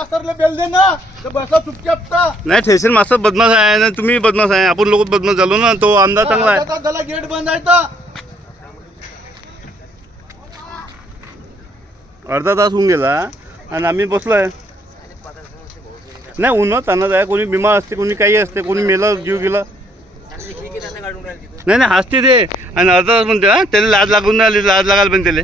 मास्तरला bell दे ना. तर बसा चुपचाप नाही ठेसन मास्तर बदमाश आहे ना तुम्ही बदमाश आहे. आपण लोक बदमाश झालो ना तो आमदार चांगला आहे. अर्धा तास झाला गेट बंद आहे तर अर्धा तास होऊन गेला आणि आम्ही बसलो आहे नाही उन्हात तानाच आहे कोणी बिमार असते कोणी काही असते कोणी मेलं जीव गेला. नाही नाही हसते ते. आणि अर्धा तास म्हणते हा त्याला लाज लागून नाही आली लाज लागायला पण त्याला.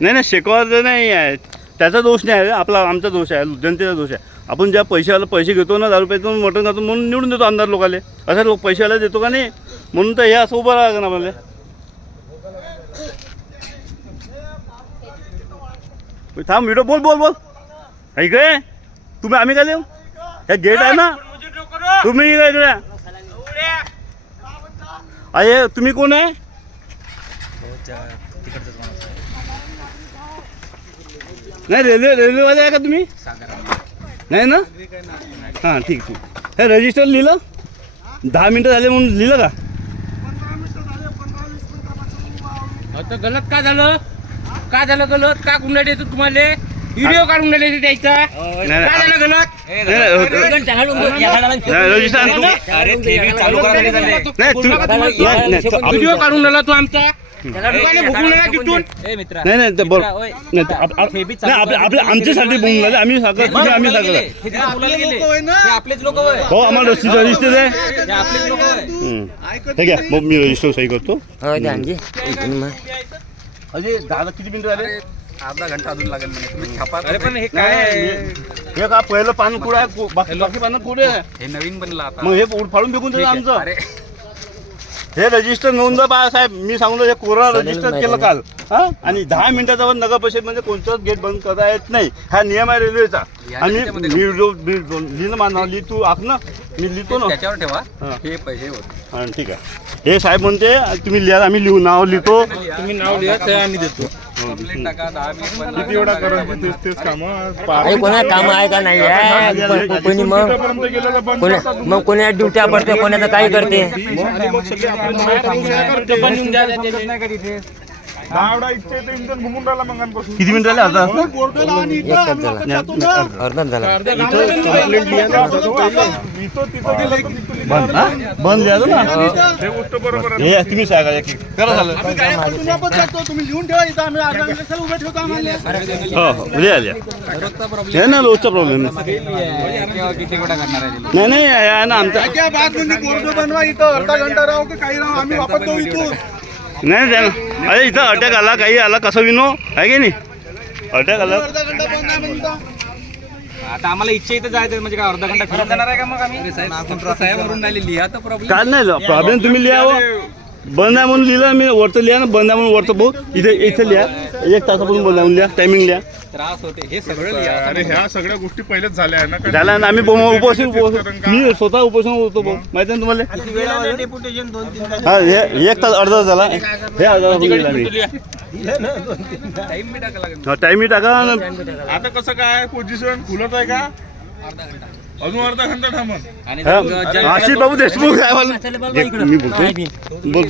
नाही नाही शेकवायचं नाही आहे. त्याचा दोष नाही आहे. आपला आमचा दोष आहे. जनतेचा दोष आहे. आपण ज्या पैशाला पैसे घेतो ना दहा रुपयातून मटण खातो म्हणून निवडून देतो आमदार लोकाला. असं लोक पैशाला देतो का नाही? म्हणून तर हे असं उभं राहा ना मला थांब व्हिडिओ बोल बोल बोल. ऐक तुम्ही आम्ही काय देऊ? हे गेट आहे ना? तुम्ही काय इकडे. अरे तुम्ही कोण आहे? नाही रेल्वे रेल्वेवाले आहे का तुम्ही? नाही ना? हां ठीक ठीक. हे रजिस्टर लिहिलं? दहा मिनटं झाले म्हणून लिहिलं का? आता गलत का झालं? का झालं गलत? का गुंडाळे येतो तुम्हाला? व्हिडिओ काढून द्यायचा नाही, का झालं गलत? नाही, नाही, नाही, रजिस्टर आण तू. नाही तू नाही, नाही, तू- आप- व्हिडिओ काढून राहिला तू आमचा. दुकाने भुकून राहिला तिथून. नाही नाही ते बरोबर नाही ते आप- आप- नाही, आपल्या आपल्या आमच्यासाठी बोलून राहिले. आम्ही साखर तुम्ही आम्ही साखर. आपलेच लोक होय. हो आम्हाला रजिस्टर रजिस्टर आहे हे आपलेच लोक होय. हम्म. ठीक आहे मग मी रजिस्टर सही करतो. अजय दादा किती मिनिटं झाले? अर्धा घंटा अजून लागेल म्हणजे तुम्ही छापा अरे पण हे काय हे का पहिलं पान कुठं आहे? कु- बाकी बाकी पानं कुठे आहे? हे नवीन बनलं आता. मग हे उड- फाडून फेकून आहे. आमचं. अरे हे रजिस्टर नोंद बा साहेब मी सांगलो हे कोरोना रजिस्टर केलं काल. हा? आणि दहा मिनिटाचा वर नगर परिषद म्हणजे कोणताच गेट बंद करता येत नाही. हा नियम आहे रेल्वेचा आणि लिहिलं मानव लिह तू आख ना मी लिहितो ना. त्याच्यावर ठेवा. हा. हे पैसे होते. हा ठीक आहे. हे साहेब म्हणते तुम्ही लिहा आम्ही लिहू. नाव लिहितो. तुम्ही नाव लिहा आम्ही देतो. कंप्लेंट टाका दहा मिनिट पण किती एवढा करायचं तेच तेच कामं? अरे कोणा काम आहे का नाही आहे को- कोणी मग कोण्या मग कोण्या ड्युट्या पडते कोणाचं काही करते? इच्छा तर घुमून राहिला मंगांपासून किती मिनिटं. अर्धाच झाला इथं तिथं गेलं तर तिथं बंद हा बंद ना हे गोष्ट बरोबर आहे हे तुम्ही सांगा एक एक. करा झालं आम्ही गाड्या पाठवून वापस जातो तुम्ही लिहून ठेवा इथं आम्ही अर्धा मिनिट उभे ठेवतो आम्हाला हो हो हे ना रोजचा प्रॉब्लेम किती वेळा करणार आहे नाही नाही आहे ना आमचा क्या बात म्हणजे बोर्ड बनवा इथं अर्धा घंटा राहू की काही राहू आम्ही वापस जाऊ इथून नाही अरे इथं अटॅक आला काही आला कसं विनो? आहे की नाही? अटॅक आला. आता आम्हाला इच्छा इथं जायचं म्हणजे काय अर्धा घंटा फिरत जाणार आहे का मग आम्ही? साहेब साहेबवरून राहिली लिहा तर प्रॉब्लेम. काय नाही प्रॉब्लेम तुम्ही लिहा हो. बंद आहे म्हणून लिहिलं मी वरचं लिहा ना बंद आहे म्हणून वरचं भाऊ इथे इथे लिहा. एक तासापासून बंद आहे लिहा टायमिंग लिहा. त्रास होते हे सगळं लिहा. अरे ह्या सगळ्या गोष्टी पहिलेच झाल्या आहे ना कारण झाला ना आम्ही ब- उपोषण उपोषण मी स्वतः उपोषण होतो भाऊ. माहिती आहे ना तुम्हाला? डेप्युटेशन दोन तीन तास हा हे एक तास अर्धा तास झाला. हे अर्धा तास गेला मी टाइम टाका लागेल. हा टाइम टाका. आता कसं काय? पोझिशन खुलत आहे का? अजून अर्धा घंटा थांबन. आणि आशिष बाबू देशमुख. एक मी बोलतो. बोल.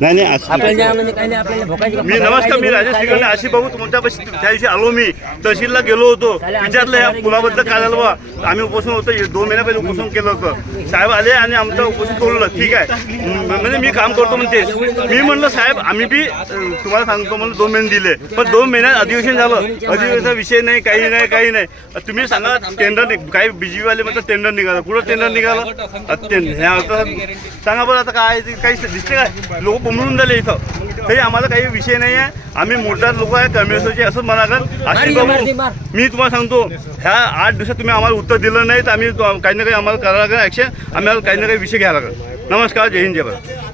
नाही नाही आशिष- आपल्याला काही नाही आपल्याला भोकायची मी नमस्कार मी राजेश श्रीगंडे आशिष बाबू तुमच्यापाशी त्या दिवशी आलो मी. तहसीलला गेलो होतो. विचारलं या पुलाबद्दल काय झालं बा आम्ही उपोषण होतं. हे दोन महिन्या पहिले उपोषण केलं होतं. साहेब आले आणि आमचं उपोषण तोडलं. ठीक आहे. म्हणजे मी काम करतो म्हणते. मी म्हणलं साहेब आम्ही बी तुम्हाला सांगतो म्हणलं दोन महिने दिले. पण दोन महिन्यात अधिवेशन झालं. अधिवेशनाचा विषय नाही काही नाही काही नाही. तुम्ही सांगा टेंडर काही बीजीवाले म्हणतात टेंडर निघालं. कुठं टेंडर निघालं? अ, ते- हे आता सांगा बरं आता काय काही दिसते काय लोक बोंबलून झाले इथं. तरी आम्हाला काही विषय नाही आहे आम्ही मोठा लोक आहे कम्युनिस्टचे असंच म्हणा बाबू मी तुम्हाला सांगतो ह्या आठ दिवसात तुम्ही आम्हाला उत्तर दिलं नाही तर आम्ही काही ना काही आम्हाला करावं लागेल. ॲक्शन आम्हाला काही ना काही विषय घ्यावा लागेल. नमस्कार जय हिंद जय भारत.